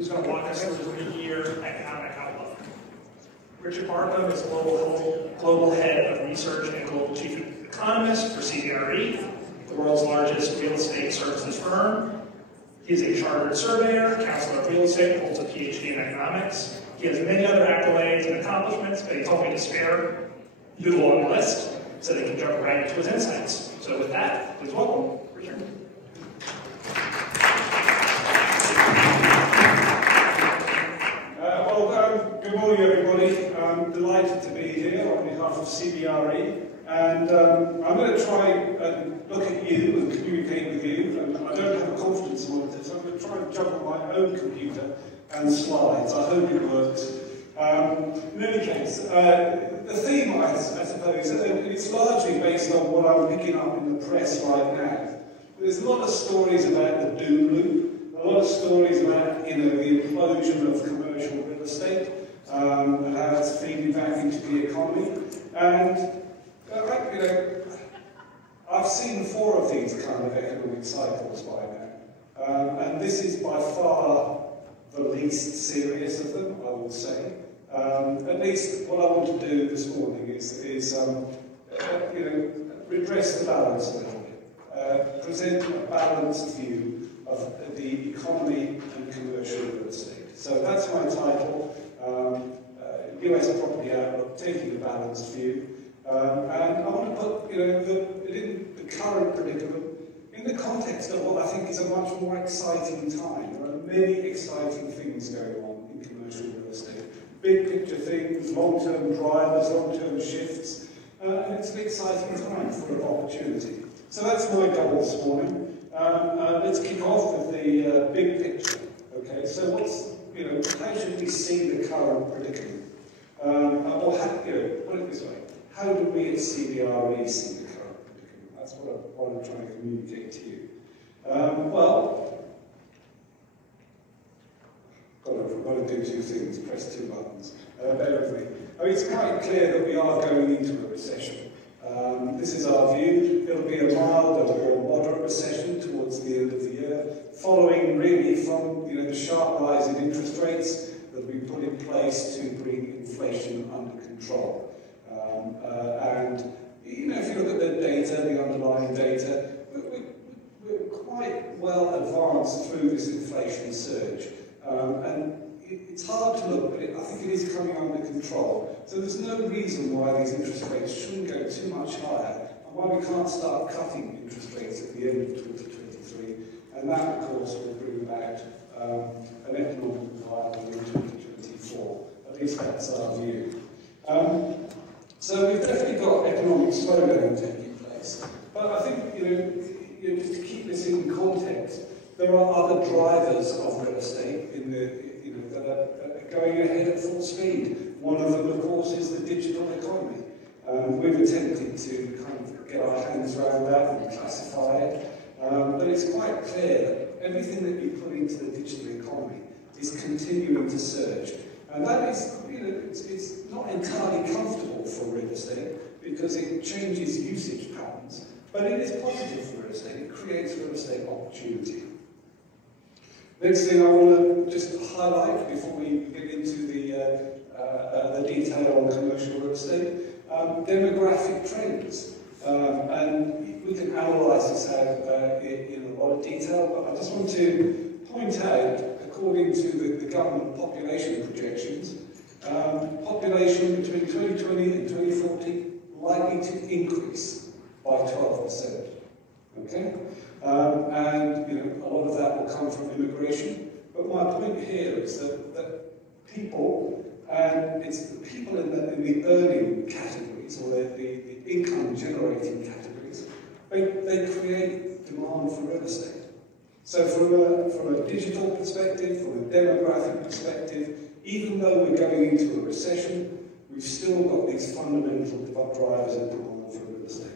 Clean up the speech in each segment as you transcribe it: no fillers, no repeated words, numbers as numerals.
who's going to walk us through the mid-year economic outlook. Richard Barkham is Global Head of Research and Global Chief Economist for CBRE, the world's largest real estate services firm. He's a chartered surveyor, counselor of real estate, holds a PhD in economics. He has many other accolades and accomplishments, but he told me to spare Doodle on the list so they can jump right into his insights. So with that, please welcome Richard. Good morning, everybody. I'm delighted to be here on behalf of CBRE, and I'm going to try and look at you and communicate with you. And I don't have a confidence monitor, so I'm going to try and jump on my own computer and slides. I hope it works. In any case, the theme, I suppose, it's largely based on what I'm picking up in the press right now. There's a lot of stories about the doom loop, a lot of stories about, the implosion of commercial real estate, and how it's feeding back into the economy. And I've seen 4 of these kind of economic cycles by now, and this is by far the least serious of them, I would say. At least what I want to do this morning is redress the balance a little bit, present a balanced view of the economy and commercial real estate. So that's my title, US Property Outlook, taking a balanced view. And I want to put the current predicament in the context of what I think is a much more exciting time. There are many exciting things going on in commercial real estate. Big picture things, long-term drivers, long-term shifts, and it's an exciting time full of opportunity. So that's my goal this morning. Let's kick off with the big picture. Okay, so how should we see the current predicament? Or put it this way, how do we at CBRE see the current predicament? That's what I'm trying to communicate to you. I've got to do 2 things, press 2 buttons. Bear with me. It's quite clear that we are going into a recession. This is our view. It'll be a mild or moderate recession towards the end of the year, following really from the sharp rise in interest rates that we put in place to bring inflation under control. And if you look at the data, the underlying data, we're quite well advanced through this inflation surge. And it's hard to look, but I think it is coming under control. So there's no reason why these interest rates shouldn't go too much higher, and why we can't start cutting interest rates at the end of 2023. And that, of course, will bring about an economic revival in 2024. At least that's our view. So we've definitely got economic slowdown taking place. But I think, just to keep this in context, there are other drivers of real estate that are going ahead at full speed. One of them, of course, is the digital economy. We've attempted to kind of get our hands around that and classify it. But it's quite clear that everything that you put into the digital economy is continuing to surge. And that is, it's not entirely comfortable for real estate because it changes usage patterns, but it is positive for real estate. It creates real estate opportunity. Next thing I want to just highlight before we get into the detail on commercial real estate, demographic trends. And we can analyse this out in a lot of detail, but I just want to point out, according to the government population projections, population between 2020 and 2040 likely to increase by 12%. Okay? And a lot of that will come from immigration. But my point here is that people, and it's the people in the earning categories, or the income generating categories, they create demand for real estate. So from a digital perspective, from a demographic perspective, even though we're going into a recession, we've still got these fundamental drivers of demand for real estate.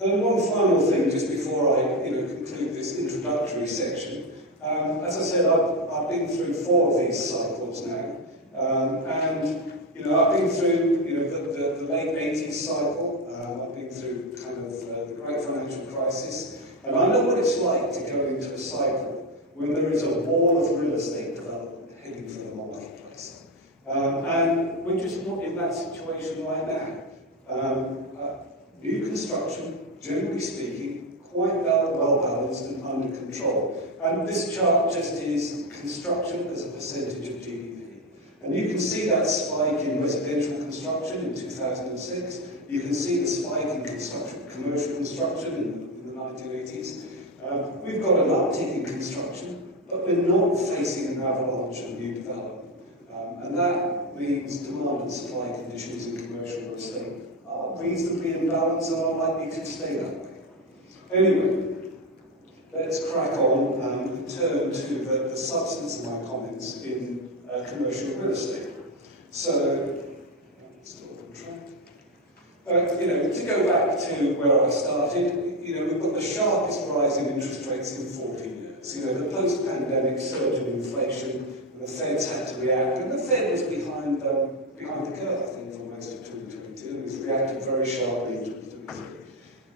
And one final thing, just before I conclude this introductory section. As I said, I've been through 4 of these cycles now, and I've been through the late 80s cycle. I've been through kind of the Great Financial Crisis, and I know what it's like to go into a cycle when there is a wall of real estate development heading for the marketplace. And we're just not in that situation right now. New construction, generally speaking, quite well balanced and under control. And this chart just is construction as a percentage of GDP. And you can see that spike in residential construction in 2006. You can see the spike in commercial construction in the 1980s. We've got an uptick in construction, but we're not facing an avalanche of new development. And that means demand and supply conditions in commercial real estate are reasonably in balance and are likely to stay that way. Anyway, let's crack on and turn to the substance of my comments in commercial real estate. So, still on track. To go back to where I started, we've got the sharpest rise in interest rates in 40 years. The post-pandemic surge in inflation, the Fed's had to react, and the Fed was behind the curve, I think, for most of 2022. It's reacted very sharply in 2023.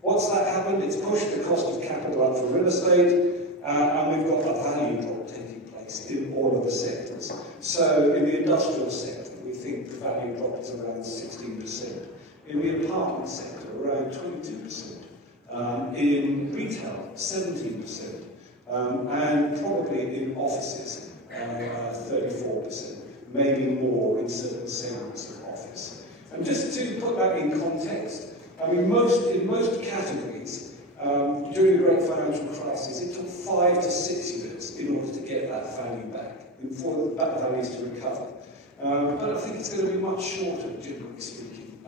What's that happened? It's pushed the cost of capital up for real estate, and we've got a value drop taking place in all of the sectors. So in the industrial sector, we think the value drop is around 16%. In the apartment sector, around 22%. In retail, 17%. And probably in offices, 34%. Maybe more in certain segments of office. And just to put that in context, in most categories, during the Great Financial Crisis, it took 5 to 6 years in order to get that value back, and for the values to recover. But I think it's going to be much shorter, generally speaking,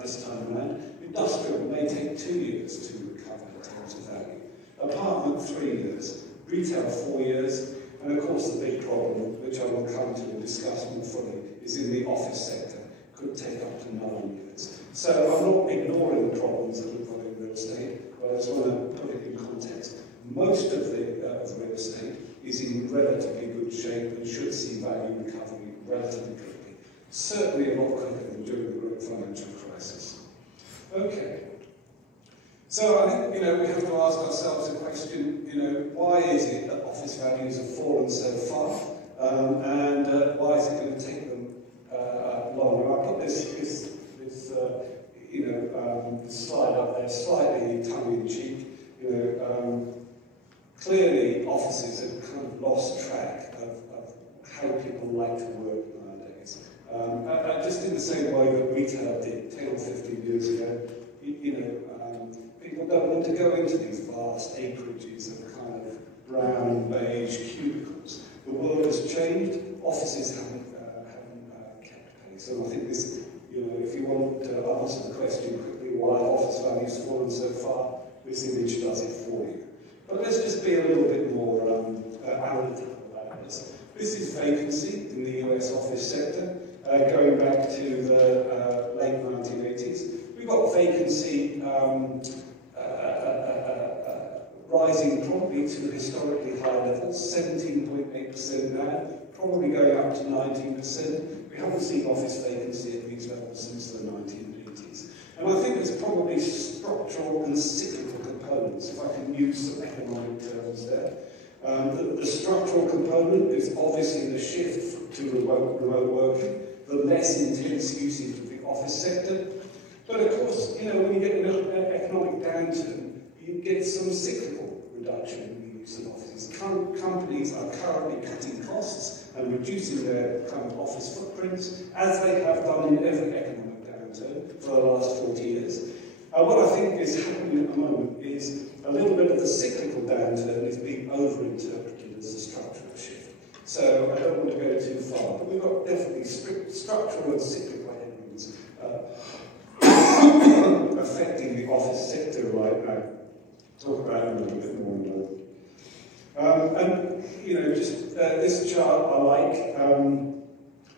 this time around. Industrial may take 2 years to recover in terms of value. Apartment, 3 years. Retail, 4 years. And of course, the big problem, which I will come to and discuss more fully, is in the office sector. Could take up to 9 years. So I'm not ignoring the problems that we've got in real estate, but I just want to put it in context. Most of the real estate is in relatively good shape and should see value recovery relatively quickly. Certainly a lot quicker than during the Great Financial Crisis. Okay. So I think, we have to ask ourselves a question, why is it that office values have fallen so far? And why is it going to take them longer? I put this slide up there, slightly tongue-in-cheek. Clearly, offices have kind of lost track of how people like to work nowadays. Just in the same way that retail did 10 or 15 years ago, people don't want to go into these vast acreages of kind of brown, beige cubicles. The world has changed. Offices haven't kept pace. And I think this, if you want to answer the question quickly, why office values have fallen so far, this image does it for you. But let's just be a little bit more analytical about this. This is vacancy in the US office sector, going back to the late 1980s. We've got vacancy rising probably to historically high levels, 17.8% now, probably going up to 19%. We haven't seen office vacancy at these levels since the 1980s. And I think there's probably structural and cyclical components, if I can use some economic terms there. The structural component is obviously the shift to remote working, the less intense usage of the office sector. But of course, when you get an economic downturn, you get some cyclical reduction in the use of offices. Companies are currently cutting costs and reducing their kind of office footprints, as they have done in every economic downturn for the last 40 years. What I think is happening at the moment is a little bit of the cyclical downturn is being over-interpreted as a structural shift. So I don't want to go too far, but we've got definitely structural and cyclical headwinds affecting the office sector right now. Talk about it a little bit more. This chart I like.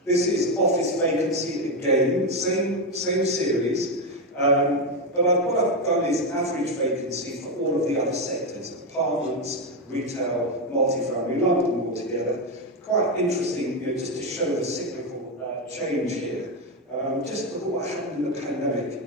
This is office vacancy again, same series. But what I've done is average vacancy for all of the other sectors: apartments, retail, multifamily, lumped them all together. Quite interesting, just to show the cyclical change here. Just look at what happened in the pandemic.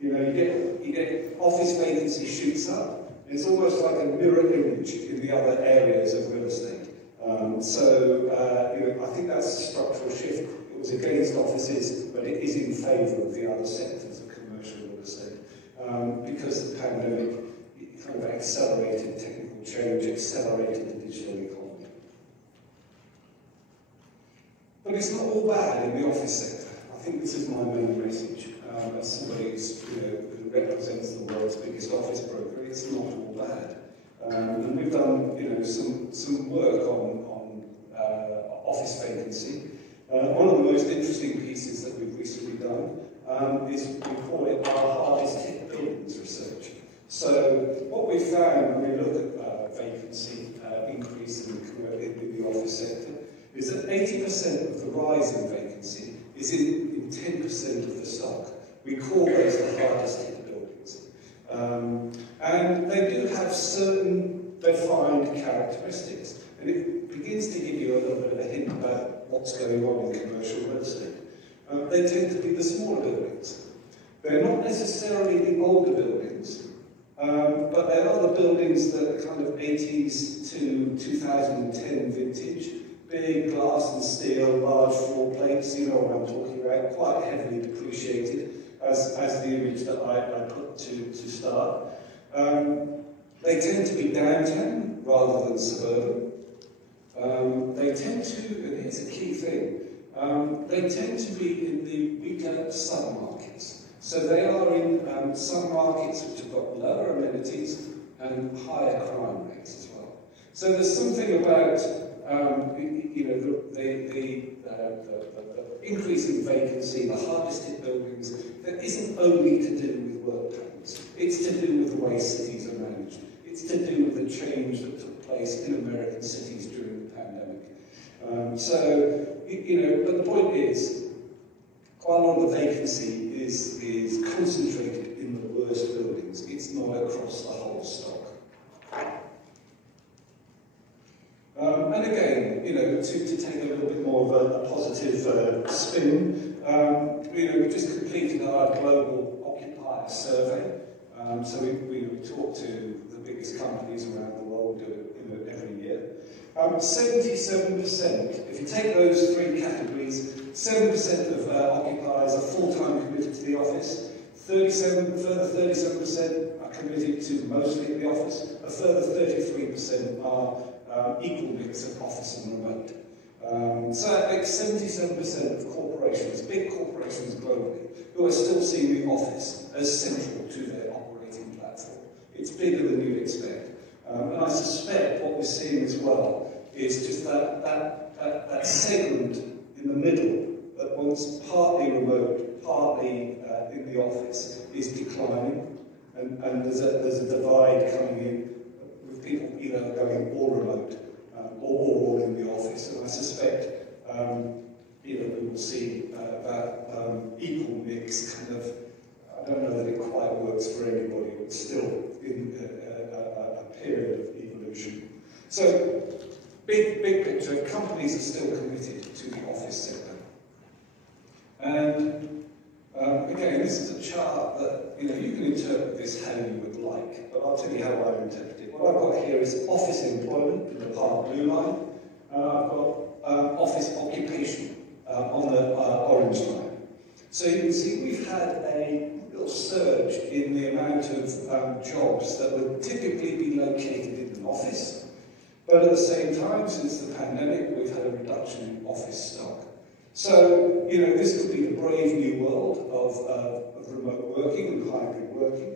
You get office vacancy shoots up. It's almost like a mirror image in the other areas of real estate. I think that's a structural shift. It was against offices, but it is in favour of the other sectors of commercial real estate because the pandemic kind of accelerated technical change, accelerated the digital economy. But it's not all bad in the office sector. I think this is my main message. As somebody who represents the world's biggest office broker, it's not all bad. And we've done some work on office vacancy. One of the most interesting pieces that we've recently done is we call it our hardest hit buildings research. So what we found when we look at vacancy increase in the office sector is that 80% of the rise in vacancy is in 10% of the stock. We call those the hardest hit buildings. And they do have certain defined characteristics. And it begins to give you a little bit of a hint about what's going on in commercial real estate. They tend to be the smaller buildings. They're not necessarily the older buildings, but they are the buildings that are kind of 80s to 2010 vintage. Big glass and steel, large floor plates, you know what I'm talking about, quite heavily depreciated, as the image that I put to start. They tend to be downtown rather than suburban. They tend to, and here's a key thing, they tend to be in the weaker sub-markets. So they are in some markets which have got lower amenities and higher crime rates as well. So there's something about the increase in vacancy, the hardest hit buildings, that isn't only to do with work patterns. It's to do with the way cities are managed. It's to do with the change that took place in American cities during the pandemic. But the point is, quite a lot of the vacancy is concentrated in the worst buildings. It's not across the whole stock. And again, to take a little bit more of a positive spin, we just completed our global occupier survey. So we talk to the biggest companies around the world, do it every year. 77%, if you take those three categories, 7% of occupiers are full-time committed to the office, further 37% are committed to mostly at the office, a further 33% are equal mix of office and remote. So that makes 77% of corporations, big corporations globally, who are still seeing the office as central to their operating platform. It's bigger than you'd expect. And I suspect what we're seeing as well is just that segment in the middle that wants partly remote, partly in the office is declining, and there's a divide coming in with people either going all remote or all in the office. And I suspect we will see that equal mix kind of, I don't know that it quite works for everybody, but still in a period of evolution. So, big picture, companies are still committed to the office sector. And again, this is a chart that, you can interpret this how you would like, but I'll tell you how I interpret it. What I've got here is office employment in the dark blue line, and I've got office occupation on the orange line. So you can see we've had a real surge in the amount of jobs that would typically be located in an office, but at the same time, since the pandemic, we've had a reduction in office stock. So, this could be the brave new world of remote working and hybrid working,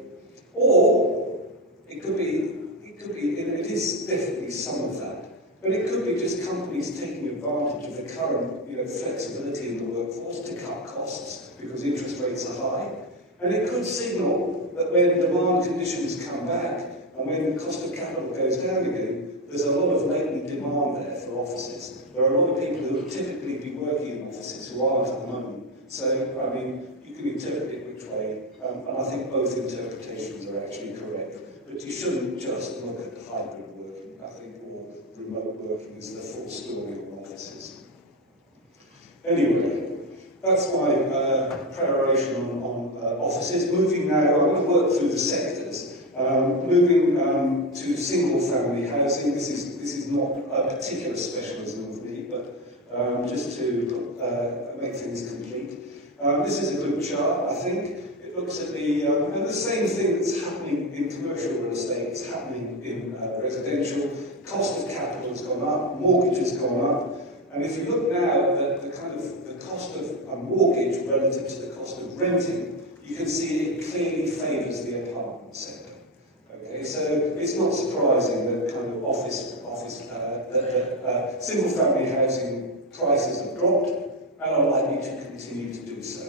or it could be, it is definitely some of that, but it could be just companies taking advantage of the current, flexibility in the workforce to cut costs because interest rates are high, and it could signal that when demand conditions come back and when the cost of capital goes down again, there's a lot of latent demand there for offices. There are a lot of people who would typically be working in offices who aren't at the moment. So, you can interpret it which way, and I think both interpretations are actually correct. But you shouldn't just look at hybrid working, I think, or remote working as the full story of offices. Anyway, that's my peroration on offices. Moving now, I'm going to work through the sectors. Moving to single-family housing, this is not a particular specialism of me, but just to make things complete. This is a good chart, I think. It looks at the same thing that's happening in commercial real estate is happening in residential. Cost of capital has gone up, mortgage has gone up, and if you look now at the cost of a mortgage relative to the cost of renting, you can see it clearly favours the apartment sector. Okay, so it's not surprising that kind of single-family housing prices have dropped and are likely to continue to do so.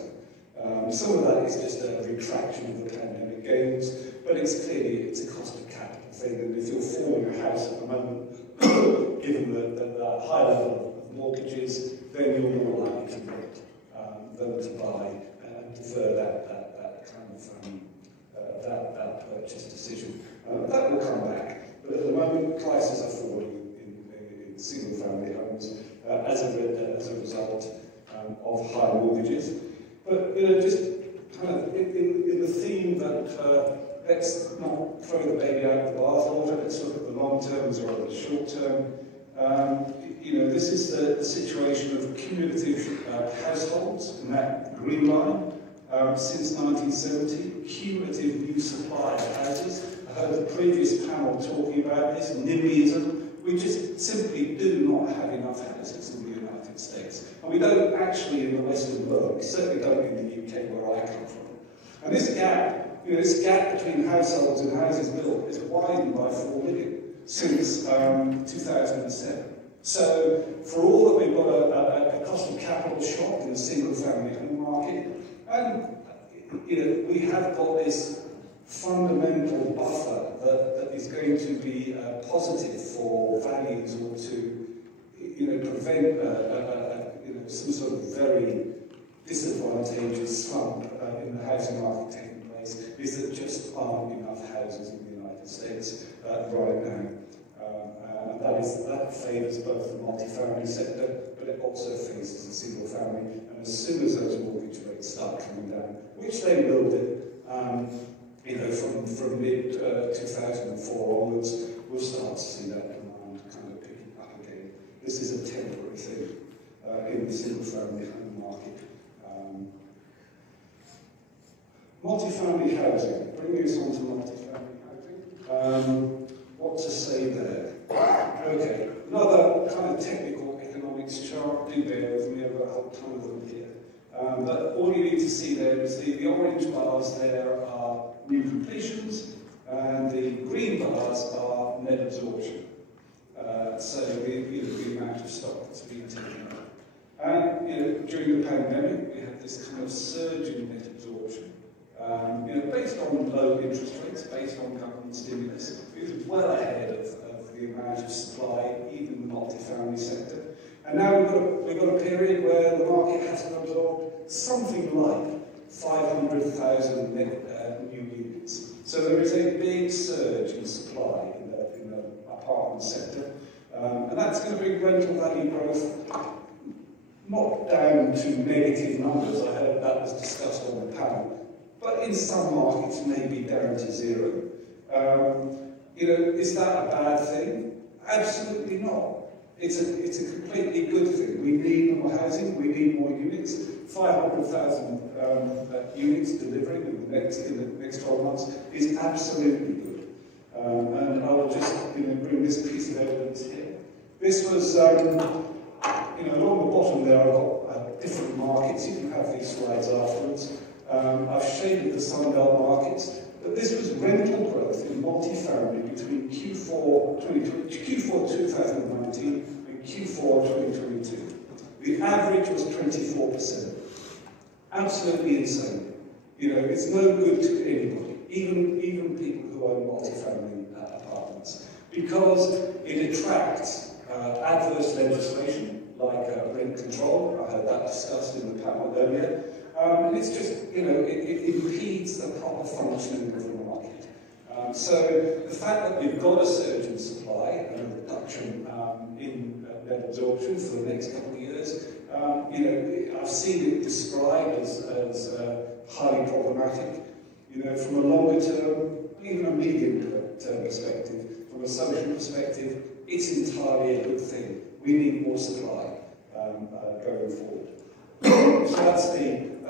Some of that is just a retraction of the pandemic gains, but it's a cost of capital thing, and if you're forming a house at the moment, given the high level of mortgages, then you're more likely to rent than to buy and defer that kind of that purchase decision. That will come back, but at the moment prices are falling in single-family homes as a result of high mortgages. But just kind of in the theme that let's not throw the baby out of the bathwater, let's look at the long term as well as the short term. This is the situation of cumulative households in that green line since 1970, cumulative new supply of houses. I heard the previous panel talking about this, NIMBYism. We just simply do not have enough houses in the United States. And we don't actually in the Western world, we certainly don't in the UK where I come from. And this gap between households and houses built is widened by 4 million since 2007. So for all that we've got a cost of capital shock in the single-family home market, and we have got this fundamental buffer that is going to be positive for values or to prevent some sort of very disadvantageous slump in the housing market taking place, is that just aren't enough houses in the United States right now. That favours both the multifamily sector, but it also favours the single family. And as soon as those mortgage rates start coming down, which they will do, from mid-2004 onwards, we'll start to see that demand kind of picking up again. This is a temporary thing in the single-family home market. Multifamily housing, bringing us on to multifamily housing. What to say there? Okay, another kind of technical economics chart. Do bear with me, I've got a whole ton of them here. But all you need to see there is the orange bars there are new completions, and the green bars are net absorption. So the amount of stock that's being taken up. And during the pandemic, we had this kind of surge in net absorption. Based on low interest rates, based on government stimulus, it was well ahead of the amount of supply, even in the multifamily sector. And now we've got a period where the market has to absorb something like 500,000 new units. So there is a big surge in supply in the apartment sector. And that's going to bring rental value growth not down to negative numbers. I heard that was discussed on the panel. But in some markets, maybe down to zero. Is that a bad thing? Absolutely not. It's a completely good thing. We need more housing, we need more units. 500,000 units delivering in the next 12 months is absolutely good. And I will just bring this piece of evidence here. This was, along the bottom there, I've got different markets. You can have these slides afterwards. I've shaded the Sunbelt markets, but this was rental growth in multifamily between Q4 2019 and Q4 2022. The average was 24%. Absolutely insane. It's no good to anybody, even people who own multifamily apartments, because it attracts adverse legislation like rent control. I heard that discussed in the panel earlier. And it's just, it impedes the proper functioning of the market. So the fact that we've got a surge in supply and a reduction in net absorption for the next couple of years, I've seen it described as highly problematic. From a longer term, even a medium-term perspective, from a social perspective, it's entirely a good thing. We need more supply going forward. So that's the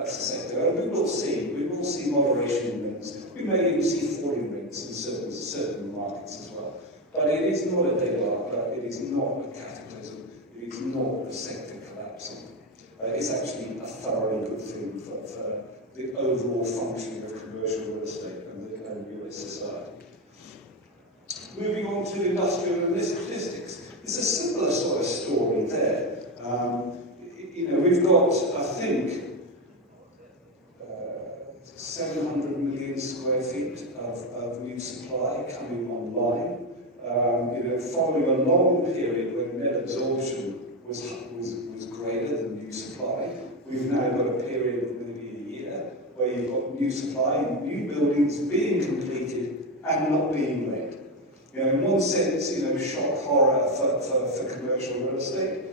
sector. And we will see moderation in rents. We may even see falling rents in certain markets as well. But it is not a debacle. It is not a cataclysm. It is not the sector collapsing. It's actually a thoroughly good thing for the overall functioning of commercial real estate and US society. Moving on to industrial and statistics. It's a similar sort of story there. We've got, I think, 700 million square feet of new supply coming online. Following a long period when net absorption was greater than new supply, we've now got a period of maybe a year where you've got new supply, new buildings being completed and not being let. In one sense, shock horror for commercial real estate.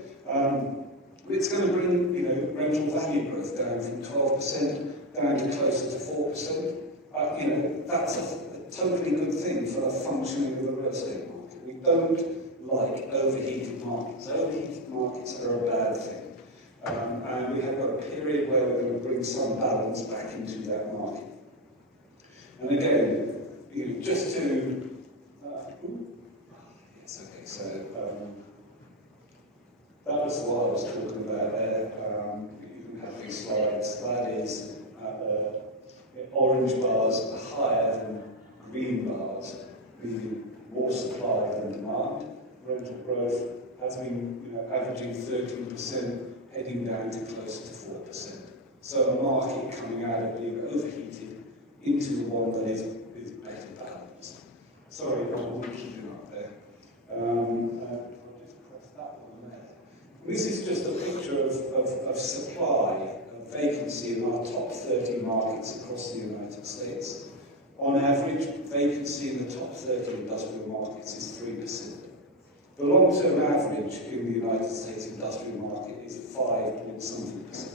It's going to bring, rental value growth down from 12% down to closer to 4%. That's a totally good thing for the functioning of the real estate market. We don't like overheated markets. Overheated markets are a bad thing. And we have got a period where we're going to bring some balance back into that market. And again, just to... yes, okay, so that was what I was talking about there. You have these slides. That is orange bars are higher than green bars, meaning more supply than demand. Rental growth has been averaging 13%, heading down to closer to 4%. So a market coming out of being overheated into one that is better balanced. Sorry, I'm keeping up there. I'll just press that one there. This is just a picture of supply, of vacancy in our top 30 markets across the United States. On average, vacancy in the top 30 industrial markets is 3%. The long-term average in the United States industrial market is 5.something%.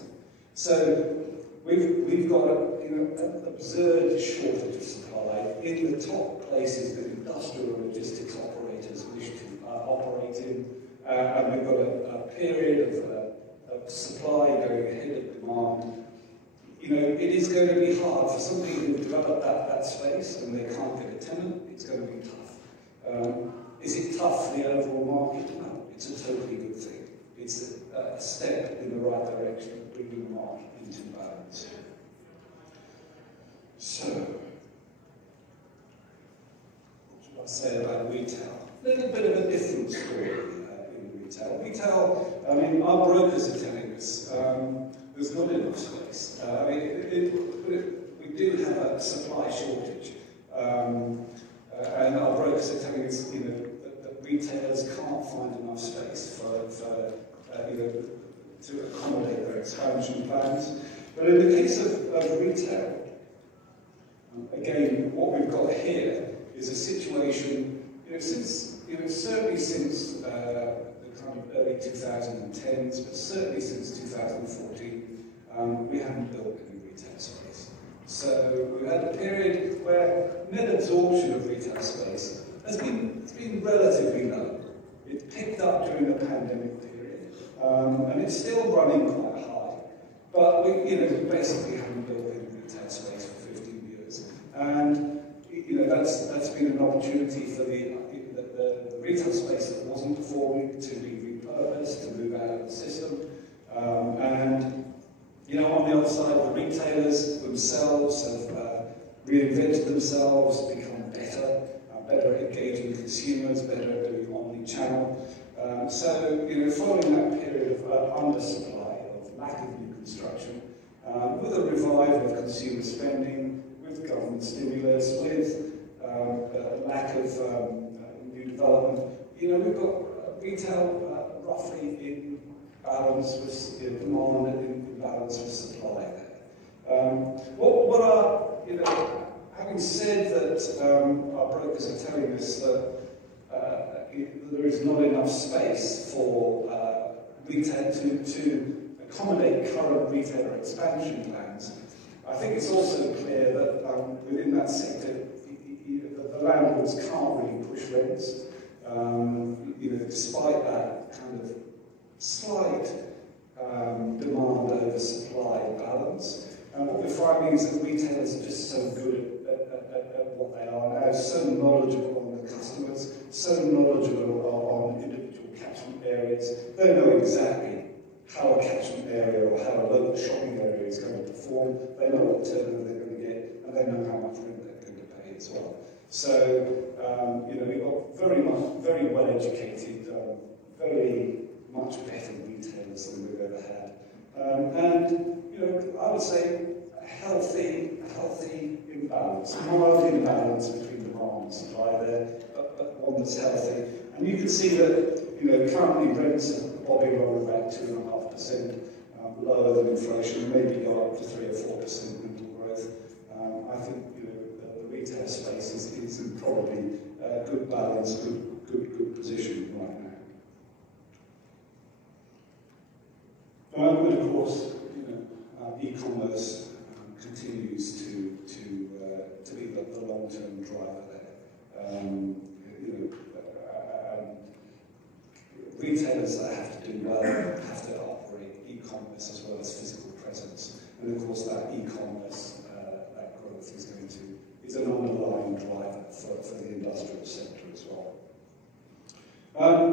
So we've got an absurd shortage of supply in the top places that industrial logistics operators wish to operate in, and we've got a period of supply going ahead of demand. It is going to be hard for some people who've developed that space and they can't get a tenant. It's going to be tough. Is it tough for the overall market? No, it's a totally good thing. It's a step in the right direction of bringing the market into balance. So, what should I say about retail? A little bit of a different story in retail. Retail, our brokers are telling us there's not enough space. We do have a supply shortage. And our brokers are telling us, that retailers can't find enough space to accommodate their expansion plans. But in the case of retail, again, what we've got here is a situation, certainly since the kind of early 2010s, but certainly since 2014, we haven't built any retail space. So we've had a period where net absorption of retail space has been relatively low. It picked up during the pandemic period, and it's still running quite high. But we basically haven't built any retail space for 15 years, and that's been an opportunity for the retail space that wasn't performing to be repurposed, to move out of the system, and on the other side, the retailers themselves have reinvented themselves, become better at engaging consumers, better at doing omni-channel. So, following that period of undersupply, of lack of new construction, with a revival of consumer spending, with government stimulus, with lack of new development, we've got retail roughly in balance with demand and in balance with supply there. Having said that our brokers are telling us that there is not enough space for retail to accommodate current retailer expansion plans, I think it's also clear that within that sector, the landlords can't really push rents, despite that kind of slight demand over supply balance. And what we're finding is that retailers are just so good at what they are now, so knowledgeable on the customers, so knowledgeable on individual catchment areas. They know exactly how a catchment area or how a local shopping area is going to perform. They know what turnover they're going to get, and they know how much rent they're going to pay as well. So, we've got very well educated, very much better retailers than we've ever had. I would say a healthy imbalance, a mild imbalance between demand and supply there, but one that's healthy. And you can see that, currently rents are bobbing along about 2.5%, lower than inflation, maybe go up to 3 or 4% rental growth. I think, the retail space is in probably good balance, good position right now. But of course, e-commerce continues to be the long-term driver there. Retailers that have to do well have to operate e-commerce as well as physical presence, and of course that e-commerce, that growth is an underlying driver for the industrial sector as well.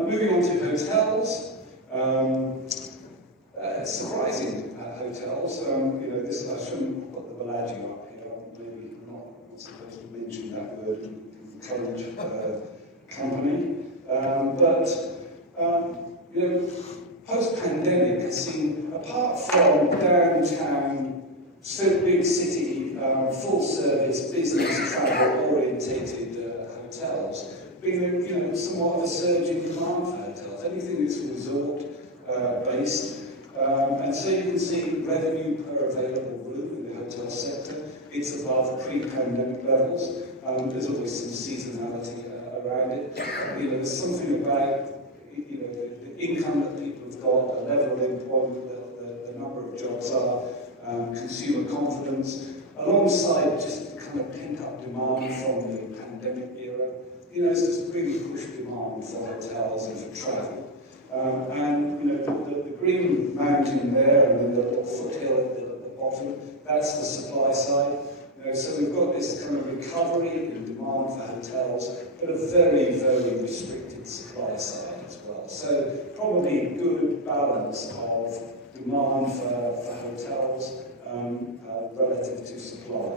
Moving on to hotels. Surprising hotels. I shouldn't put the Bellagio up here. Maybe not supposed to mention that word in the current company. Post-pandemic has seen, apart from downtown, big city, full-service, business travel-orientated hotels, being somewhat of a surge in demand for hotels. Anything that's resort-based. And so you can see revenue per available room in the hotel sector. It's above pre-pandemic levels. There's always some seasonality around it. There's something about the income that people have got, the level of employment, the number of jobs are, consumer confidence, alongside just kind of pent-up demand from the pandemic era. It's just really pushed demand for hotels and for travel. The green mountain there and then the little foothill at the bottom, that's the supply side. So we've got this kind of recovery in demand for hotels, but a very, very restricted supply side as well. So probably a good balance of demand for hotels relative to supply.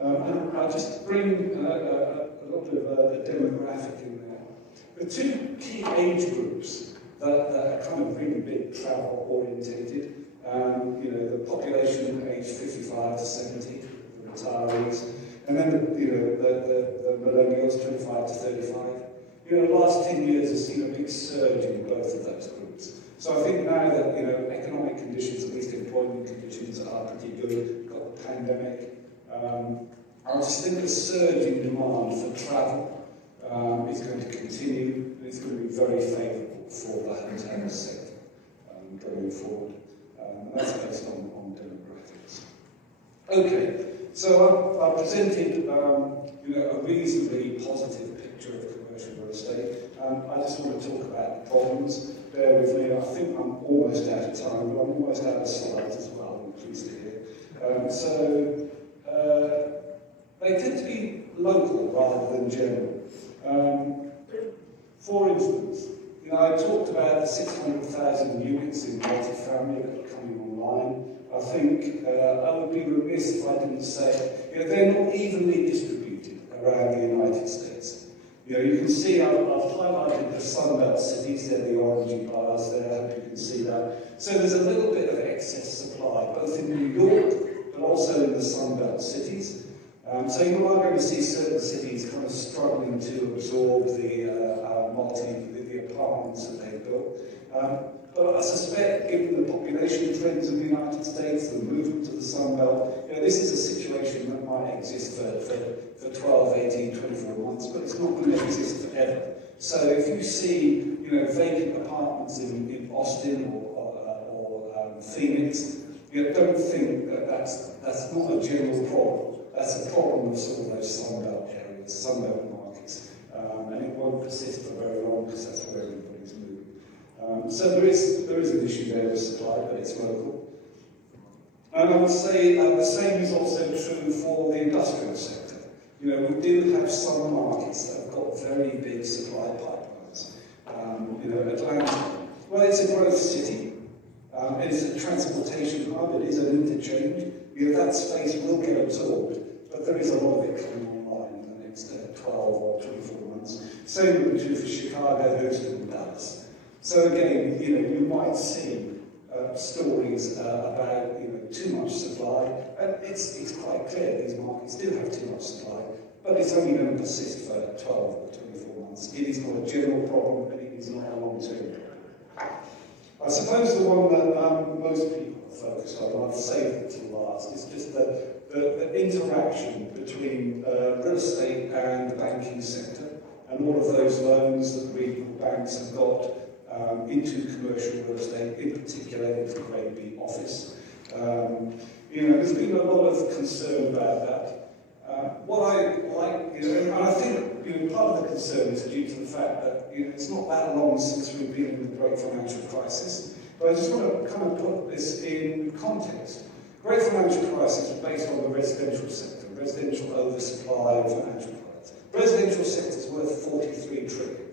And I'll just bring a little bit of a demographic in there. The two key age groups that are kind of really big travel orientated. The population aged 55 to 70, the retirees, and then the millennials 25 to 35. The last 10 years has seen a big surge in both of those groups. So I think now that economic conditions, at least employment conditions, are pretty good. We've got the pandemic. I just think the surge in demand for travel is going to continue. It's going to be very favourable for the hotel sector going forward. That's based on demographics. Okay, so I presented a reasonably positive picture of commercial real estate. I just want to talk about the problems. Bear with me, I think I'm almost out of time, but I'm almost out of slides as well, I'm pleased to hear. They tend to be local rather than general. For instance, I talked about the 600,000 units in multifamily that are coming online. I think I would be remiss if I didn't say they're not evenly distributed around the United States. You can see I've highlighted the Sunbelt cities, they're the orangey bars there, I hope you can see that. So there's a little bit of excess supply, both in New York, but also in the Sunbelt cities. So you are going to see certain cities kind of struggling to absorb the apartments that they've built. But I suspect, given the population trends of the United States, the movement to the Sunbelt, this is a situation that might exist for 12, 18, 24 months, but it's not going to exist forever. So if you see, vacant apartments in Austin or Phoenix, don't think that that's not a general problem. That's a problem of sort of those Sunbelt areas, Sunbelt and it won't persist for very long because that's where everybody's moving. So there is an issue there with supply, but it's local. And I would say the same is also true for the industrial sector. You know, we do have some markets that have got very big supply pipelines. You know, Atlanta, well, it's a growth city. It is a transportation hub, it is an interchange. You know, that space will get absorbed, but there is a lot of it coming online in the next 12 or 24 months. Same would be true for Chicago, Houston, and Dallas. So again, you know, you might see stories about too much supply, and it's quite clear these markets do have too much supply, but it's only going to persist for 12 or 24 months. It is not a general problem, and it is not a long-term problem. I suppose the one that most people focus on, and I've saved it to last, is just the interaction between real estate and the banking sector, and all of those loans that regional banks have got into commercial real estate, in particular into Grade B office. You know, there's been a lot of concern about that. What I like, and I think part of the concern is due to the fact that it's not that long since we've been in the great financial crisis. But I just want to kind of put this in context. Great financial crisis was based on the residential sector, residential oversupply and financial products. Residential sector is worth 43 trillion.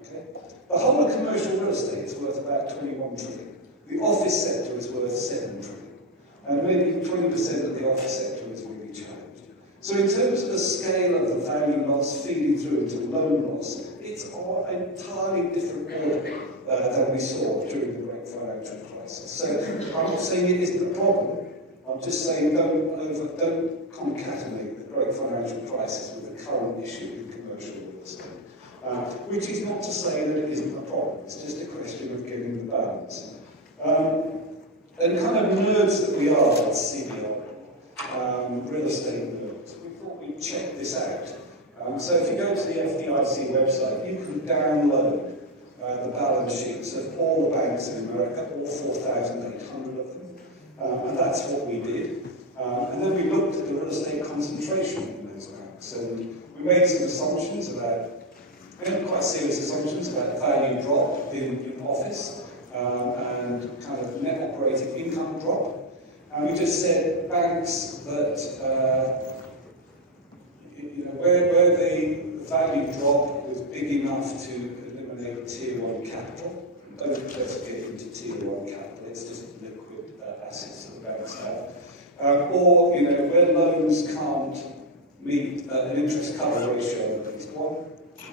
Okay? The whole of commercial real estate is worth about 21 trillion. The office sector is worth 7 trillion. And maybe 20% of the office sector is really challenged. So in terms of the scale of the value loss feeding through into loan loss, it's an entirely different order than we saw during the great financial crisis. So I'm not saying it isn't a problem. I'm just saying don't concatenate the great financial crisis with the current issue in commercial real estate. Which is not to say that it isn't a problem. It's just a question of getting the balance. And kind of nerds that we are at CBRE, real estate nerds, we thought we'd check this out. So if you go to the FDIC website, you can download the balance sheets of all the banks in America, all 4,800 of them. And that's what we did. And then we looked at the real estate concentration in those banks. And we made some assumptions about, quite serious assumptions about value drop in office. And kind of net operating income drop. And we just said banks that, where the value drop was big enough to eliminate Tier 1 capital. Don't let's get into Tier 1 capital, it's just liquid assets that banks have. Or, where loans can't meet an interest cover ratio of at least 1,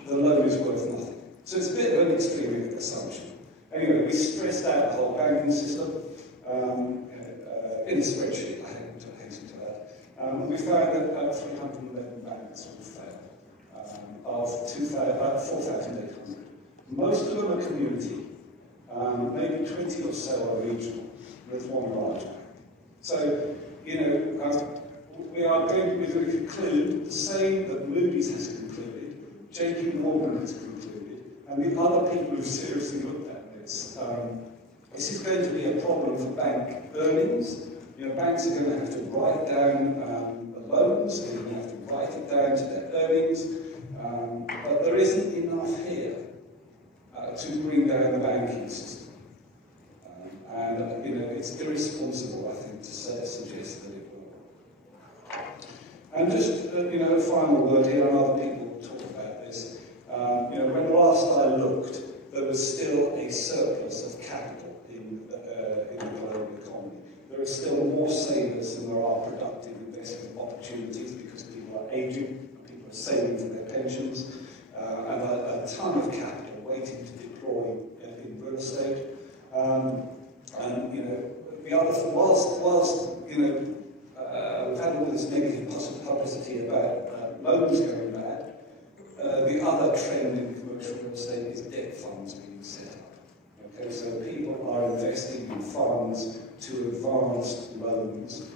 the loan is worth nothing. So it's a bit of an extreme assumption. Anyway, we stressed out the whole banking system in a spreadsheet, I hasten to add. We found that 311 banks would fail of 4,800. Most of them are community, maybe 20 or so are regional, with one large bank. So, we are going to conclude the same that Moody's has concluded, JP Morgan has concluded, and the other people who seriously looked at this. This is going to be a problem for bank earnings. Banks are going to have to write down the loans, they're going to have to write it down to their earnings, but there isn't enough here to bring down the banking system. It's irresponsible, I think, to suggest that it will. And just, a final word here, and other people talk about this. When last I looked, there was still a surplus of capital in the global economy. There are still more savers than there are productive investment opportunities because people are aging, people are saving for their pensions, and a ton of capital waiting to deploy in real estate. The other thing, whilst we've had all this negative publicity about loans going bad, the other trend in commercial real estate is debt funds being set up. Okay, so people are investing in funds to advance loans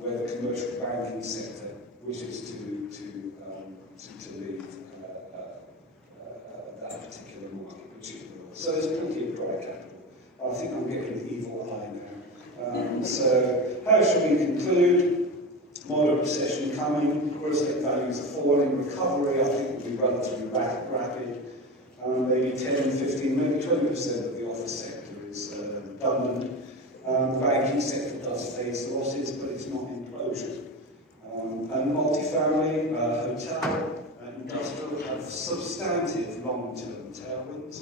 where the commercial banking sector wishes to leave that particular market, which it will. So there's plenty of dry capital. I think I'm getting the evil eye now. So how shall we conclude? Moderate recession coming, real estate values are falling, recovery I think will be relatively rapid. Maybe 10, 15, maybe 20% of the office sector is redundant. The banking sector does face losses, but it's not implosion. And multifamily, hotel, industrial have substantive long-term tailwinds,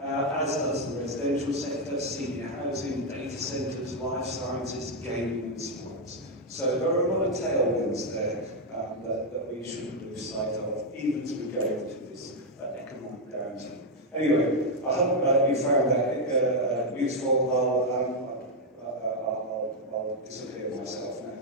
as does the residential sector, senior housing, data centres, life sciences, gaming and sports. So there are a lot of tailwinds there that we shouldn't lose sight of, even as we go into this economic downturn. Anyway, I hope you found that useful. I'll disappear myself now.